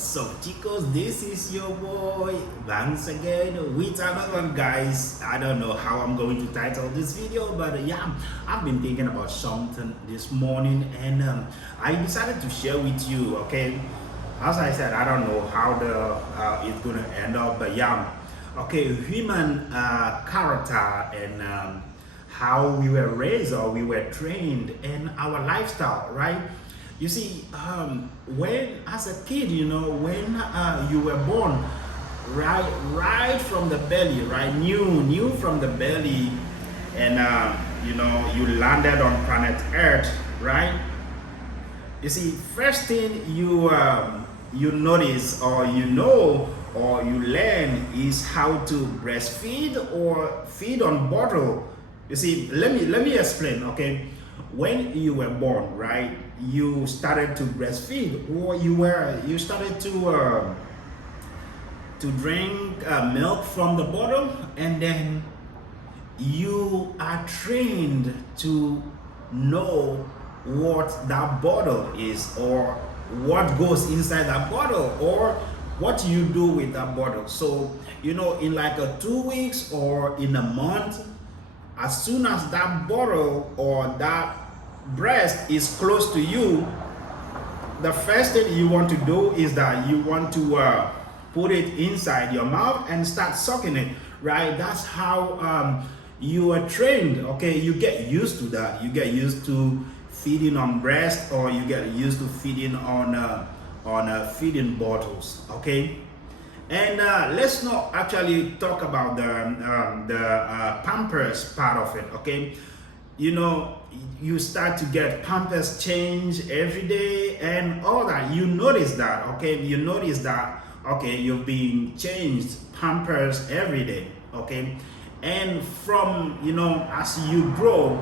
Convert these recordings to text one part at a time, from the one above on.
What's up, chicos? This is your boy once again with another one, guys. I don't know how I'm going to title this video, but yeah, I've been thinking about something this morning, and I decided to share with you. Okay, as I said, I don't know how it's gonna end up, but yeah, okay, human character and how we were raised or we were trained and our lifestyle, right? You see, when as a kid, when you were born, right from the belly, right, new from the belly, and you landed on planet Earth, right? You see, first thing you notice or or you learn is how to breastfeed or feed on bottle. You see, let me explain. Okay, when you were born, right, you started to breastfeed, or you started to drink milk from the bottle, and then you are trained to know what that bottle is, or what goes inside that bottle, or what you do with that bottle. So in like a 2 weeks or in a month, as soon as that bottle or that breast is close to you, the first thing you want to do is that you want to put it inside your mouth and start sucking it, right? That's how you are trained. Okay, you get used to that. You get used to feeding on breast, or you get used to feeding on feeding bottles. Okay, and let's not actually talk about the Pampers part of it. Okay, you start to get Pampers change every day and all that. You notice that. Okay, you notice that. Okay, you're being changed Pampers every day. Okay, and from as you grow,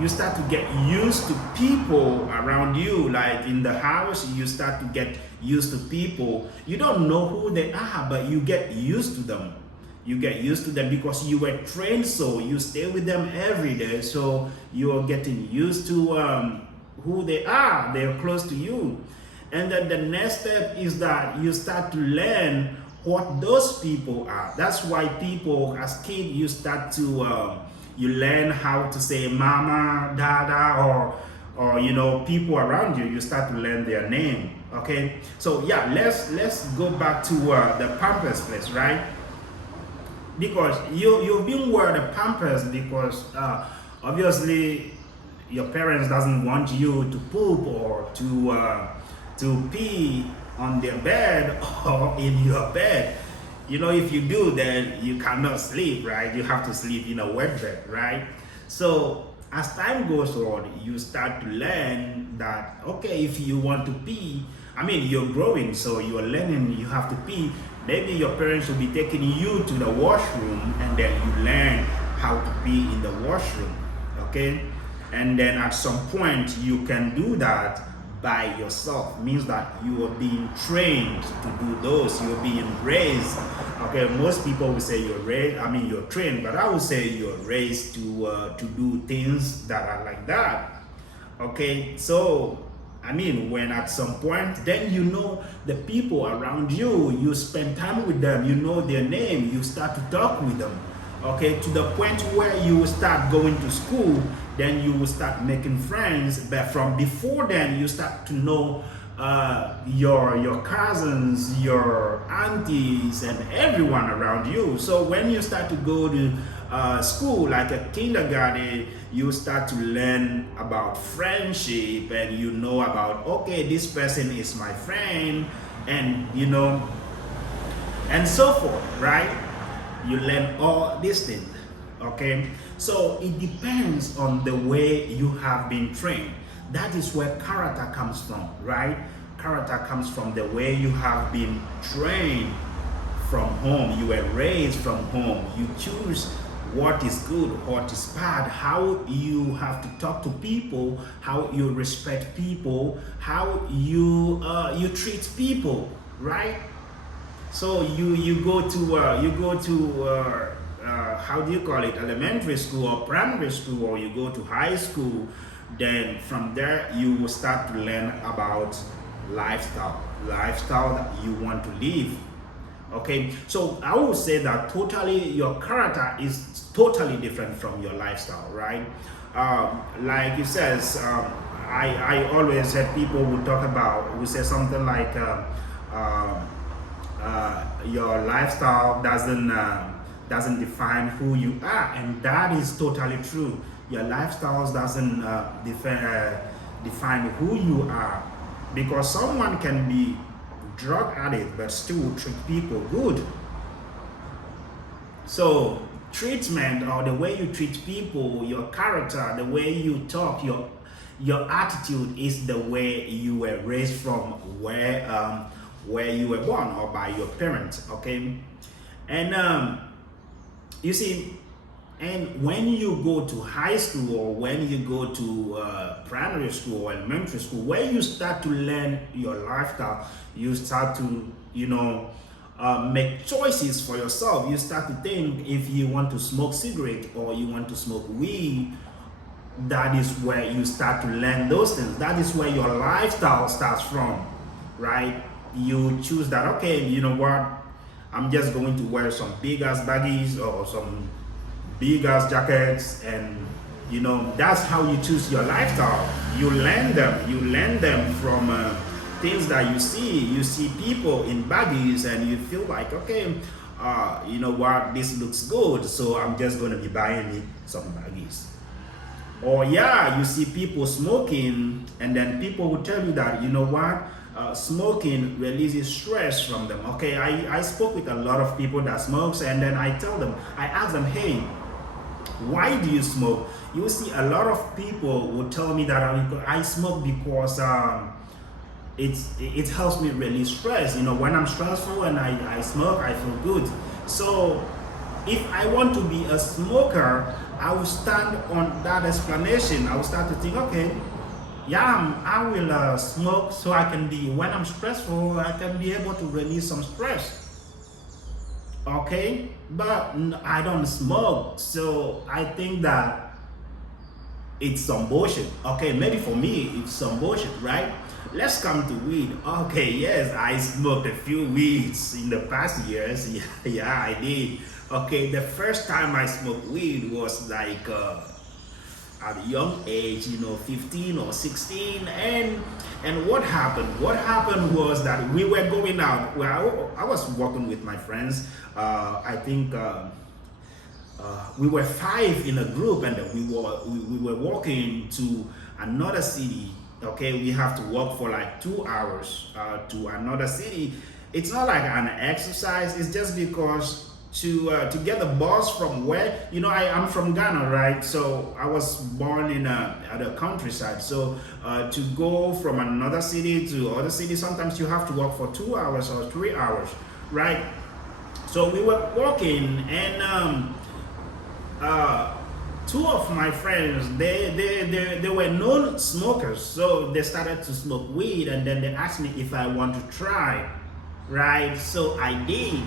you start to get used to people around you. Like in the house, you start to get used to people. You don't know who they are, but you get used to them. You get used to them because you were trained, so you stay with them every day. So you're getting used to who they are. They're close to you. And then the next step is that you start to learn what those people are. That's why people, as kids, you start to you learn how to say mama, dada, or people around you. You start to learn their name. Okay, so yeah, let's go back to the Pampers place, right? Because you've been wearing the Pampers because obviously your parents doesn't want you to poop or to pee on their bed or in your bed. If you do, then you cannot sleep, right? You have to sleep in a wet bed, right? So as time goes on, you start to learn that, okay, if you want to pee, you're growing, so you're learning you have to pee. Maybe your parents will be taking you to the washroom, and then you learn how to pee in the washroom, okay? And then at some point, you can do that by yourself. Means that you are being trained to do those. You're being raised. Okay, most people will say you're raised. You're trained, but I would say you're raised to do things that are like that. Okay, so when at some point, then the people around you, you spend time with them, you know their name, you start to talk with them. Okay, to the point where you will start going to school, then you will start making friends. But from before then, you start to know your cousins, your aunties, and everyone around you. So when you start to go to school, like a kindergarten, you start to learn about friendship, and about, okay, this person is my friend, and and so forth, right? You learn all these things. Okay, so it depends on the way you have been trained. That is where character comes from, right? Character comes from the way you have been trained from home. You were raised from home. You choose what is good, what is bad, how you have to talk to people, how you respect people, how you treat people, right? So you go to how do you call it, elementary school or primary school, or you go to high school. Then from there you will start to learn about lifestyle. lifestyle that you want to live. Okay, so I would say that totally your character is totally different from your lifestyle, right? Like it says, I always had people who talk about, who say something like, um, your lifestyle doesn't define who you are, and that is totally true. Your lifestyles doesn't define who you are, because someone can be drug addict but still treat people good. So treatment, or the way you treat people, your character, the way you talk, your attitude is the way you were raised from, where you were born, or by your parents. Okay, and you see, and when you go to high school, or when you go to primary school or elementary school, where you start to learn your lifestyle, you start to, make choices for yourself. You start to think if you want to smoke cigarette or you want to smoke weed. That is where you start to learn those things. That is where your lifestyle starts from, right? You choose that, okay, you know what? I'm just going to wear some big ass baggies or some big ass jackets, and that's how you choose your lifestyle. You learn them from things that you see. You see people in baggies and you feel like, okay, you know what, this looks good, so I'm just going to be buying me some baggies. Or yeah, you see people smoking, and then people will tell you that, you know what, smoking releases stress from them. Okay, I spoke with a lot of people that smokes, and then I ask them, hey, why do you smoke? You see, a lot of people will tell me that I smoke because it helps me release stress. When I'm stressful and I smoke, I feel good. So if I want to be a smoker, I will stand on that explanation. I will start to think, okay, yeah, I will smoke so I can be, when I'm stressful, I can be able to release some stress. Okay, but I don't smoke, so I think that it's some bullshit. Okay, maybe for me it's some bullshit, right? Let's come to weed. Okay, yes, I smoked a few weeds in the past years. Yeah, I did. Okay, the first time I smoked weed was like at a young age, 15 or 16, and what happened? What happened was that we were going out. Well, I was walking with my friends. I think we were 5 in a group, and we were walking to another city. Okay, we have to walk for like 2 hours to another city. It's not like an exercise. It's just because to get the bus from where, I'm from Ghana, right? So I was born in at the countryside. So to go from another city to other city, sometimes you have to walk for 2 hours or 3 hours, right? So we were walking, and two of my friends, they were known smokers, so they started to smoke weed, and then they asked me if I want to try, right? So I did.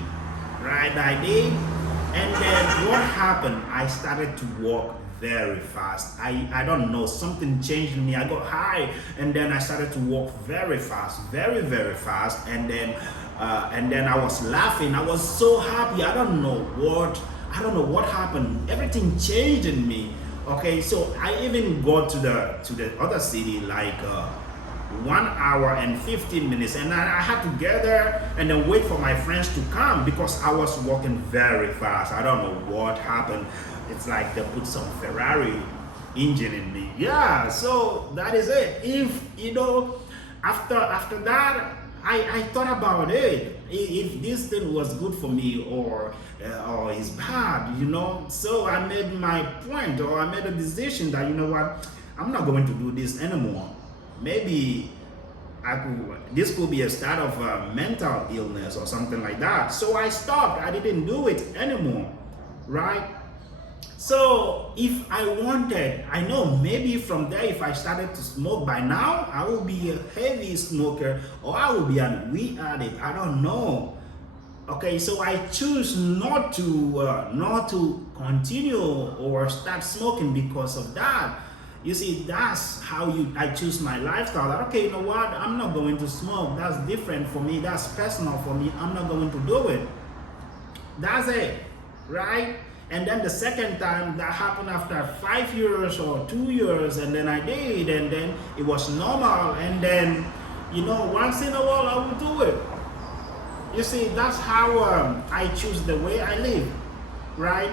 Right, I did. And then what happened? I started to walk very fast. I don't know, something changed in me. I got high, and then I started to walk very fast, very, very fast. And then I was laughing. I was so happy. I don't know what happened. Everything changed in me. Okay, so I even got to the other city like 1 hour and 15 minutes, and I had to get there and then wait for my friends to come because I was walking very fast. I don't know what happened. It's like they put some Ferrari engine in me. Yeah, so that is it. If after that, I thought about it. If this thing was good for me or is bad, So I made my point, or I made a decision that, what, I'm not going to do this anymore. Maybe this could be a start of a mental illness or something like that. So I stopped. I didn't do it anymore, right? So if I wanted, I know maybe from there, if I started to smoke by now, I will be a heavy smoker, or I will be a weed addict. I don't know. Okay, so I choose not to continue or start smoking because of that. You see, that's how I choose my lifestyle. That, okay, you know what? I'm not going to smoke. That's different for me. That's personal for me. I'm not going to do it. That's it, right? And then the second time that happened after 5 years or 2 years, and then I did, and then it was normal. And then, you know, once in a while I will do it. You see, that's how I choose the way I live, right?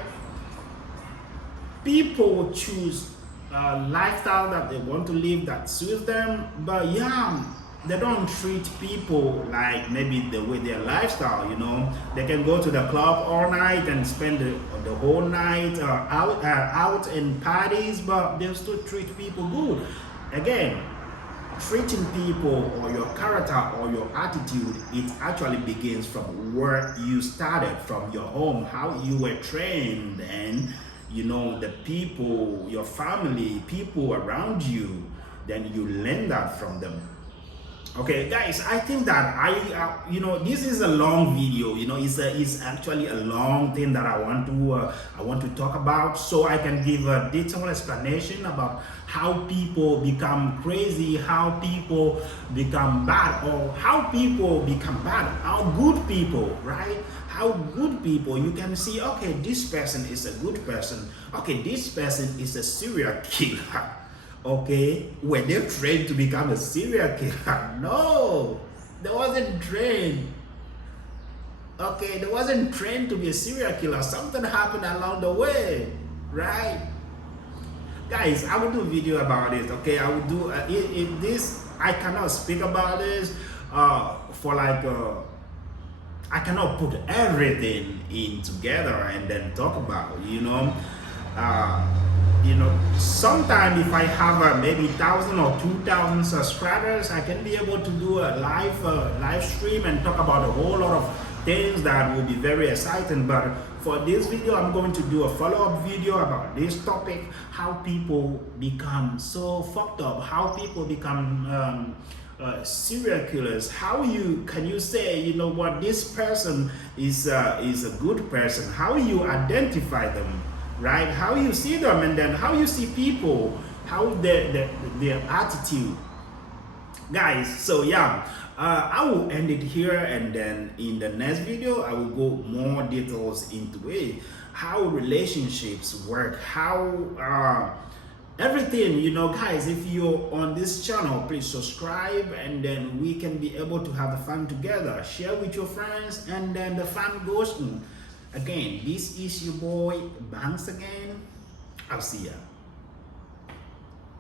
People choose a lifestyle that they want to live that suits them, but yeah, they don't treat people like maybe the way their lifestyle, you know. They can go to the club all night and spend the whole night out in parties, but they still treat people good. Again, treating people or your character or your attitude, it actually begins from where you started, from your home, how you were trained, and you know, the people, your family, people around you, then you learn that from them. Okay, guys, I think that you know, this is a long video. You know, it's actually a long thing that I want to talk about, so I can give a detailed explanation about how people become crazy, how people become bad, or how people become bad, how good people, right? How good people, you can see, okay, this person is a good person. Okay, this person is a serial killer. Okay, were they trained to become a serial killer? No, they wasn't trained. Okay, they wasn't trained to be a serial killer. Something happened along the way, right? Guys, I will do a video about it. Okay, I will do this. I cannot speak about this for like I cannot put everything in together and then talk about, you know. You know, sometime if I have maybe 1,000 or 2,000 subscribers, I can be able to do a live stream and talk about a whole lot of things that will be very exciting. But for this video, I'm going to do a follow-up video about this topic: how people become so fucked up, how people become serial killers. How can you say, you know what, this person is a good person? How you identify them, right? How you see them, and then how you see people, how their attitude, guys. So yeah, I will end it here, and then in the next video I will go more details into it, how relationships work, how everything, you know. Guys, if you're on this channel, please subscribe, and then we can be able to have the fun together. Share with your friends, and then the fun goes on. Again, this is your boy Banks again. I'll see ya.